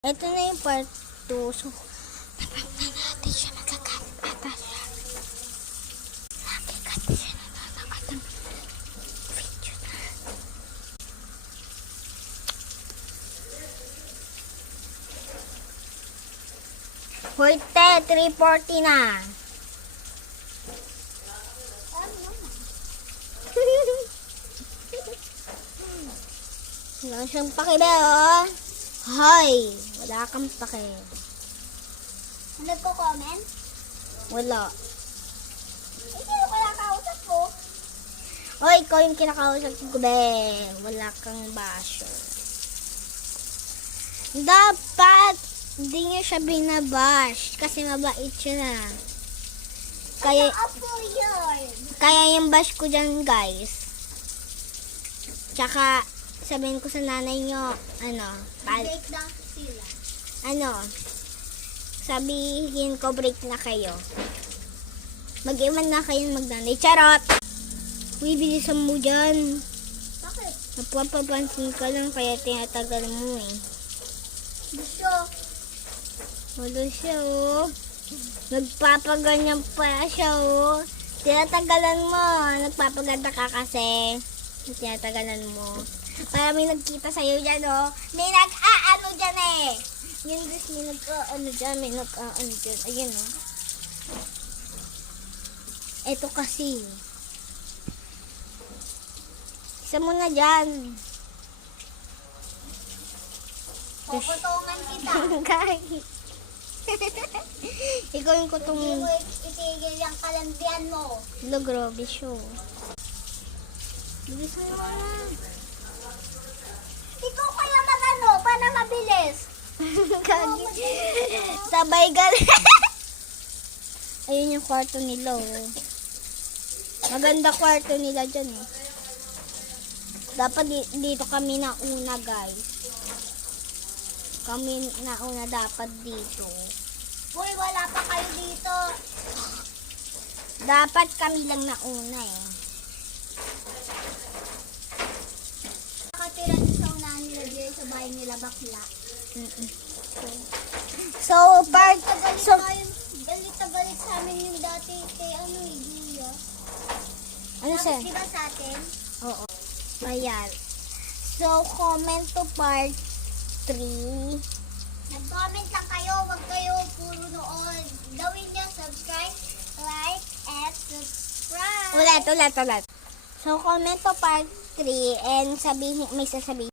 Ito na yung part 2. So, napamna natin siya nagagamit ata siya. Nabigat siya nanonood ng video na. Hoyte, 3:40 na. Wala siyang pakibe, oh. Hoy, wala kang pake. Nagko-comment? Wala. Eh, sino kaya kausap ko? Hoy, ikaw yung kinakausap ko, be. Wala kang basyo. Dapat, hindi niya siya binabash. Kasi mabait siya na. Kaya, Apo yun. kaya yung bash ko dyan, guys. Tsaka, sabihin ko sa nanay nyo, Break down sila. sabihin ko break na kayo. Mag-iwan na kayo magdanay. Charot! Uy, bilisan mo dyan. Bakit? Napapapansin ka lang kaya tinatagal mo eh. Gusto. Wala siya oh. Nagpapaganyan pa siya oh. Tinatagalan mo. Nagpapaganda ka kasi. Tinatagalan mo. Para may nagkita sa'yo dyan oh. May nag-aano dyan eh. Yun guys, may nag-aano dyan. May nag-aano dyan. Ayun oh. Ito kasi. Isa mo na dyan. Kukutungan kita. Kahit. Ikaw yung Hindi kutungin. mo itigil yung kalambian mo. Hello, grabe show. Bilisan mo na. Ikaw kaya magano, para mabilis. Kagi. Sabay gali. Ayun yung kwarto nila oh. Maganda kwarto nila dyan eh. Dapat dito kami nauna guys. Kami nauna dapat dito. Uy, wala pa kayo dito. Dapat kami lang nauna eh. Nakatira din sa unahan nila dito sa bahay nila bakla. So, part, so, Galit na galit sa amin yung dati kay Julia. ano siya? Tapos diba sa atin? Oo. Ayan. So, comment to part 3. Nag-comment lang kayo, wag kayo puro noon. Gawin niyo subscribe, like, and subscribe. Ulit. So, comment to part 3 and sabihin, may sasabihin.